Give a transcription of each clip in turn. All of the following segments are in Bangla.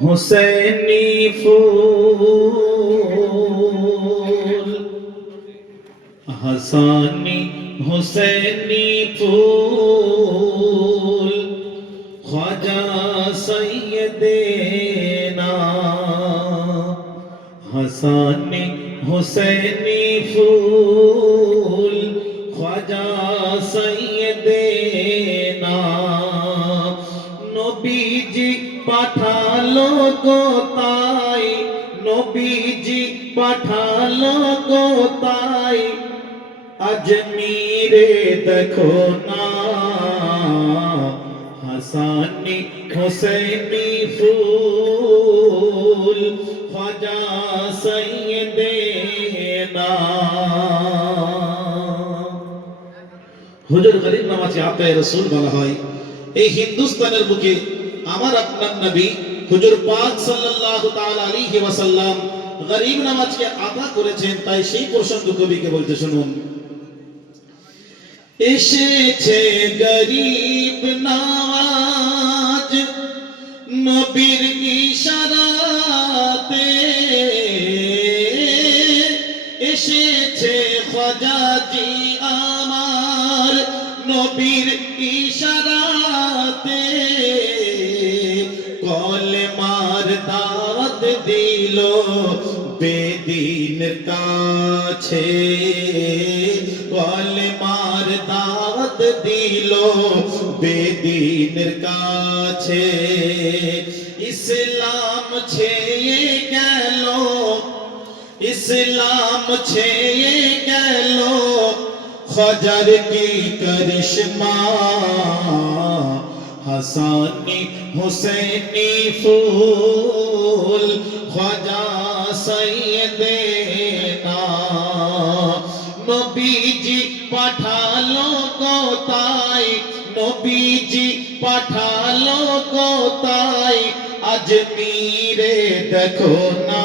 হুসैनी फूल हसानी हुसैनी फूल ख्वाजा सैयदेना हसानी हुसैनी फूल ख्वाजा सैयदेना नबीजी পাঠালো গো তাই নবীজি পাঠালো গো তাই আজমিরে দেখো না হাসানি হুসैनी ফুল খ্বাজা সৈয়দেনা হুজুর গরিব নামাজে আতায়ে রাসূল বলা হয় এই হিন্দুস্তানের বুকে আমার আপনার নবী হুজুর পাক সাল্লাল্লাহু তাআলা আলাইহি ওয়াসাল্লাম গরীব নামাজকে আতা করেছেন তাই সেই প্রসঙ্গ কবিকে বলতে শুনুন এসেছে গরীব নামাজ নবীর ইশারাতে এসেছে খ্বাজাজি আমার নবীর ইশারাতে কলেমার দাওয়াত দিল বেদিনের কাছে কলেমার দাওয়াত দিল বেদিনের কাছে ইসলাম ছেয়ে গেল ইসলাম ছেয়ে গেল খ্বাজার কি করিশ্মা हसानी हुसैनी फूल ख्वाजा सैयदेना नबीजी पाठालो गो ताई नबीजी पाठालो गो ताई अजमीरे देखो ना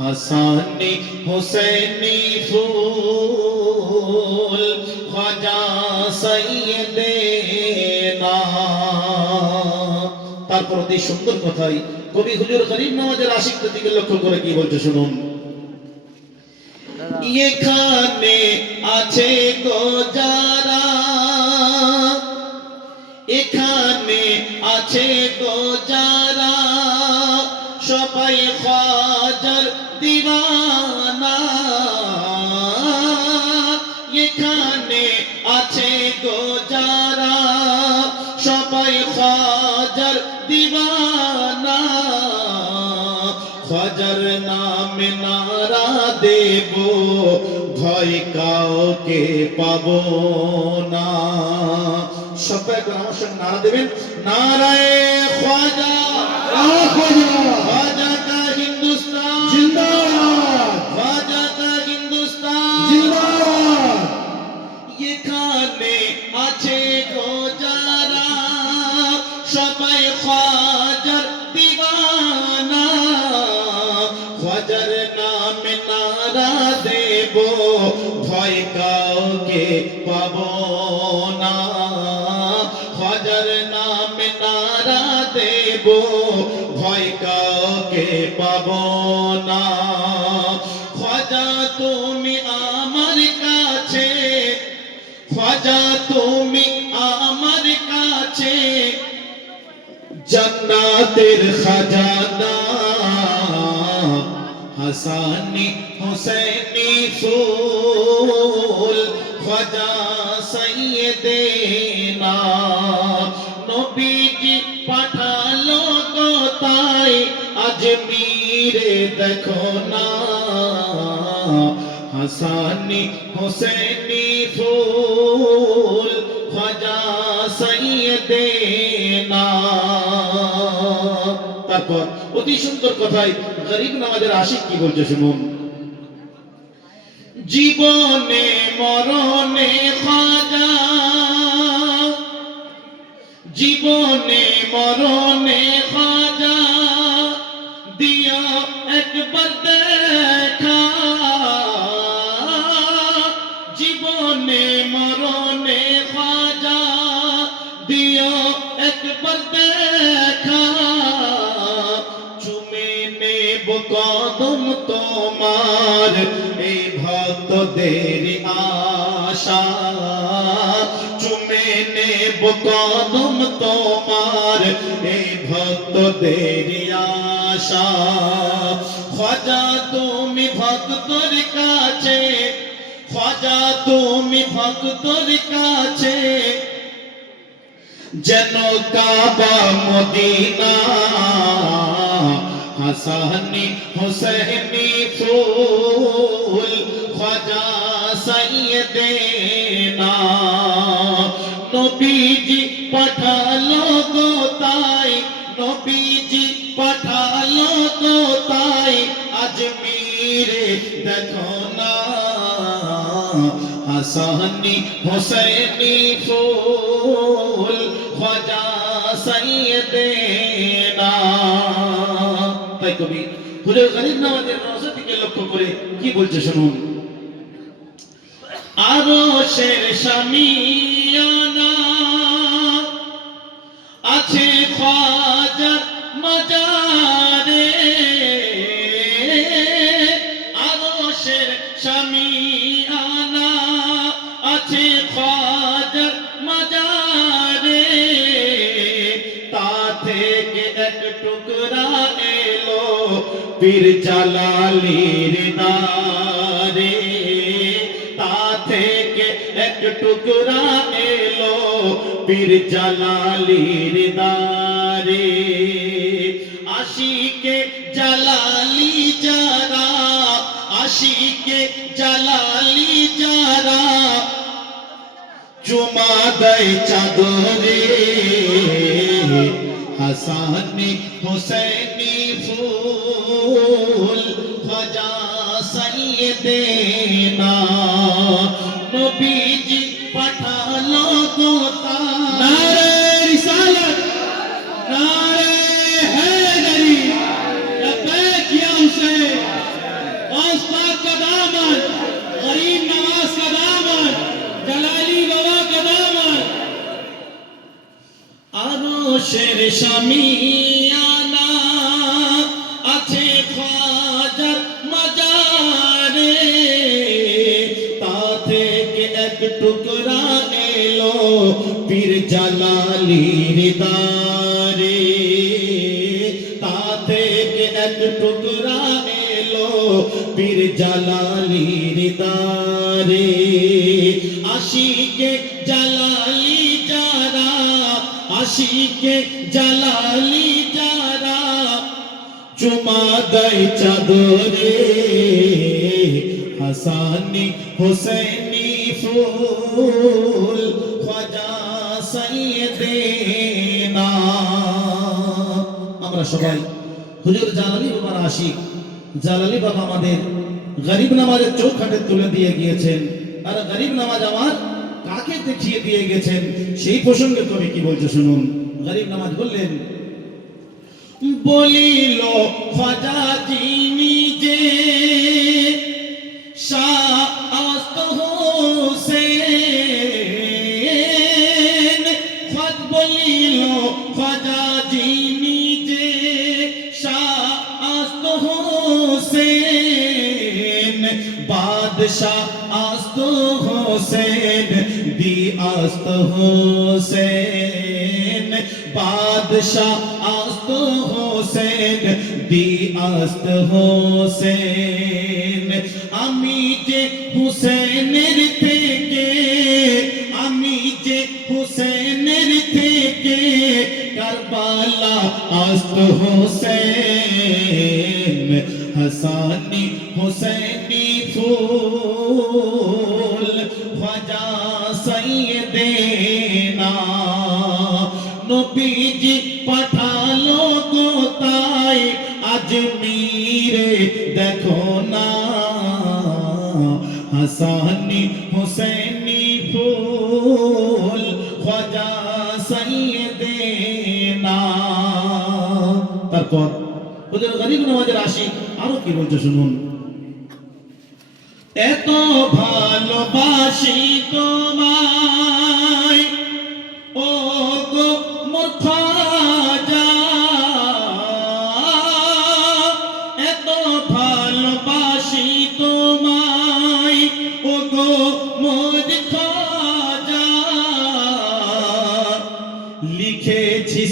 हसानी हुसैनी फूल ख्वाजा सैयदेना তারপর অতি সুন্দর কথাই কবি হুজুর গরীব নওয়াজের আশিকদের দিকে লক্ষ্য করে কি বলতে শুনুন এখানে আছে গো যারা এখানে আছে গো যারা সবাই খ্বাজার দিওয়ানা এখানে আছে গো যারা সবাই খ্বাজার দিওয়ানা খ্বাজার নামে নারা দেব ভয় কাউকে পাবো না সবাই আমার সঙ্গে নারা দেবেন নারায়ে খ্বাজা খ্বাজা কা হিন্দুস্তান জিন্দাবাদ খ্বাজা কা হিন্দুস্তান জিন্দাবাদ এখানে আছে গো যারা সবাই খ্বাজার দিওয়ানা খ্বাজার নামে নারা দেব ভয় কাউকে পাবো না খ্বাজার নামে নারা দেব ভয় কাউকে পাবো না খ্বাজা তুমি আমার কাছে খ্বাজা তুমি আমার কাছে জান্নাতের খাজানা হাসানি হুসैनी ফুল খ্বাজা সৈয়দেনা নবীজি পাঠালো গো তাই আজমিরে দেখো না हसानी हुसैनी फूल ख्वाजा सैयदेना তারপর অতি সুন্দর কথাই গরীব নামাজের আশিক কি বলছে শুনুন জীবনে মরণে খ্বাজা জীবনে মরণে খ্বাজা দিও একবার দেখা জীবনে মরণে খ্বাজা দিও একবার দেখা কদম তোমার এই ভক্তদের আশা চুমে নেব কদম তোমার এই ভক্তদের আশা খাজা তুমি ভক্তর কাছে খাজা তুমি ভক্তর কাছে যেন কাবা মদিনা হাসানি হুসাইনি ফুল খাজা সাইয়েদেনা নবীজি পাঠালো গো তাই নবীজি পাঠালো গো তাই আজমিরে দেখো না হাসানি হুসাইনি ফুল খাজা সাইয়েদেনা তাই কবি হুজুর গরিব নওয়াজের রওজা থেকে লক্ষ্য করে কি বলছে শুনুন আরশের শামিয়ানা আছে খাজার মাজারে আরশের শামিয়ানা আছে খাজার মাজারে তা থেকে এক টুকরা এলো পীর জালালির দারে তা থেকে এক টুকরা এলো পীর জালালির দারে আশিকে জালালি যারা আশিকে জালালি যারা চুমা দেয় চাদরে হাসানি হুসাইনি ফুল খাজা সাইয়েদেনা নবীজি পাঠালো গো তাই নারে রিসালাত নারে हैदरी लब्बैक या हुसैन औस्ताद का दामन गरीब नवाज का दामन जलाली बाबा का दामन আরশের শামিয়ানা আছে খাজার মাজারে তা থেকে এক টুকরা এলো পীর জালালির দারে তা থেকে এক টুকরা এলো পীর জালালির দারে আশিকে জালালি যারা আশিকে জালালি যারা চুমা দেয় চাদরে হাসানি হুসাইনি ফুল খাজা সাইয়েদেনা আমরা সবাই হুজুর জালালি বাবার আশিক জালালি বাবা আমাদের গরিব নামাজের চৌখাটে তুলে দিয়ে গিয়েছেন আর গরিব নামাজ আমার কাকে দেখিয়ে দিয়ে গেছেন সেই প্রসঙ্গে কবি কি বলছে শুনুন গরিব নামাজ বললেন বলিল খাজা যিনি যে শাস্ত হোসেন খাদ বলিল খাজা যিনি যে শাস্ত হোসেন বাদশাহ আস্ত হোসেন দি আস্ত হোসেন বাদশাহ আস্ত হোসেন দি আস্ত হোসেন আমি যে হুসেনের থেকে আমি যে হুসেনের থেকে কারবালা আস্ত হোসেন হাসানি হুসাইনি ফুল খাজা সাইয়েদেনা নবীজি পাঠালো গো তাই আজমিরে দেখো না হাসানি হুসাইনি ফুল খাজা সাইয়েদেনা তারপর ওদের গরিব নওয়াজের আশিক আরো কি বলছে শুনুন এত ভালোবাসি তোমায় ও গো মোর খাজা এত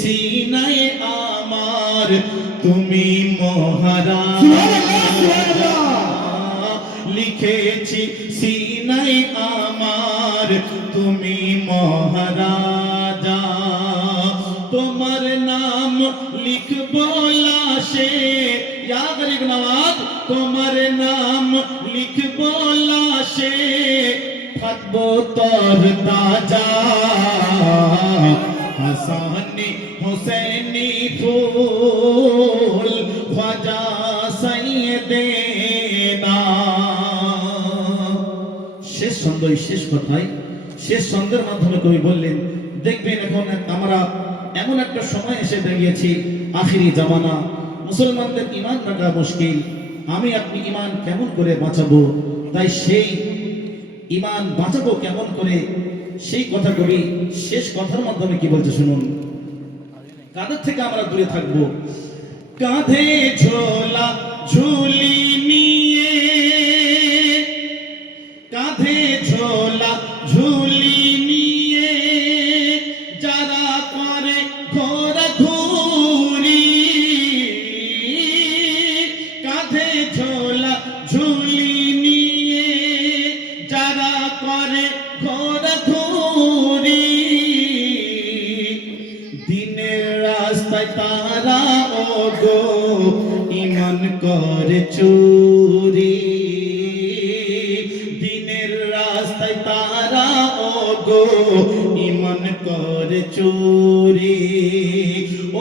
সিনায়ে আমার তুমি মহারাজ, লিখেছি সিনায়ে আমার তুমি মহারাজা, তোমার নাম লিখবো লাশে, ইয়া গরিব নওয়াজ, তোমার নাম লিখবো লাশে, থাকবো তোর তাজা, হাসানি হুসैनी ফুল খ্বাজা সাইয়েদেনা। শেষ ছন্দ, শেষ কথায় শেষ ছন্দের মাধ্যমে কবি বললেন, দেখবেন এখন আমরা এমন একটা সময় এসে দাঁড়িয়েছি, আখিরি জামানা, মুসলমানদের ঈমান রাখা মুশকিল, আমি আপনি ঈমান কেমন করে বাঁচাবো? তাই সেই ঈমান বাঁচাবো কেমন করে, সেই কথা কবি শেষ কথার মাধ্যমে কি বলছে শুনুন। কাদের থেকে আমরা দূরে থাকবো? কাঁধে ঝোলা ঝুলি নিয়ে, কাঁধে ঝোলা ঝুলি নিয়ে যারা করে ঘোরাঘুরি, কাঁধে ঝোলা ঝুলি নিয়ে যারা করে ঘোরাঘুরি, দিনের রাস্তায় তারা ওগো ঈমান করে চুরি, দিনের রাস্তায় তারা ওগো ঈমান করে চুরি,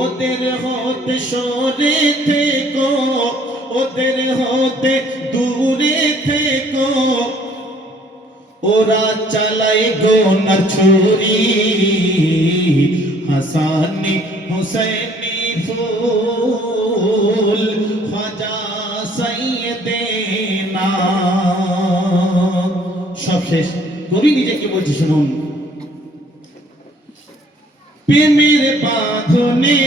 ওদের হতে সরে থেকো, ওদের হতে দূরে থেকো, ওরা চালায় গোনার ছুরি, হাসানি হুসैनी ফুল খ্বাজা সাইয়েদেনা। সব শেষ, কবি নিজেকে বলছে শুনুন। প্রেমের বাঁধনে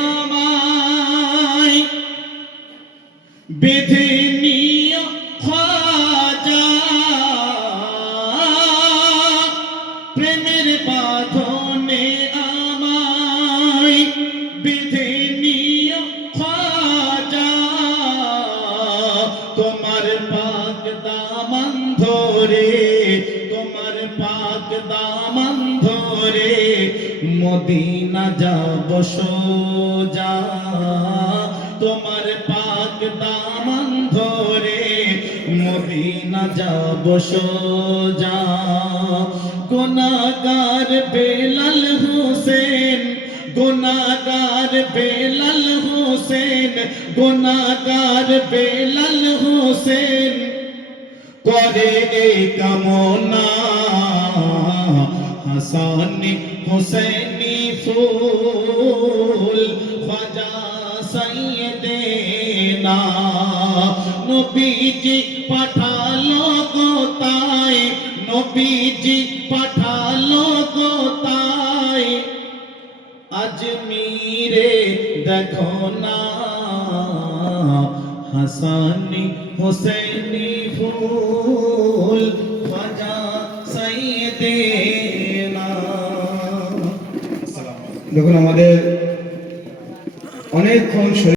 আমায় বেঁধে নিও খ্বাজা, প্রেমের বাঁধনে আমায় বেঁধে নিও খ্বাজা, তোমার পাক দামান ধরে, তোমার পাক দামান ধরে মদিনা যাব সোজা, তোমার পাক দামান ধরে মদিনা যাব সোজা, গুনাহগার বেলাল হোসেন, গুনাহগার বেলাল হোসেন, গুনাহগার বেলাল হোসেন করে এই কামনা, হাসানি হুসैनी ফুল খ্বাজা সাইয়েদেনা। নবীজি পাঠালো গো তাই, নবীজি পাঠালো গো তাই, আজমিরে দেখো না, হাসানি হুসैनी ফুল খ্বাজা সাইয়েদেনা। দেখুন আমাদের অনেকক্ষণ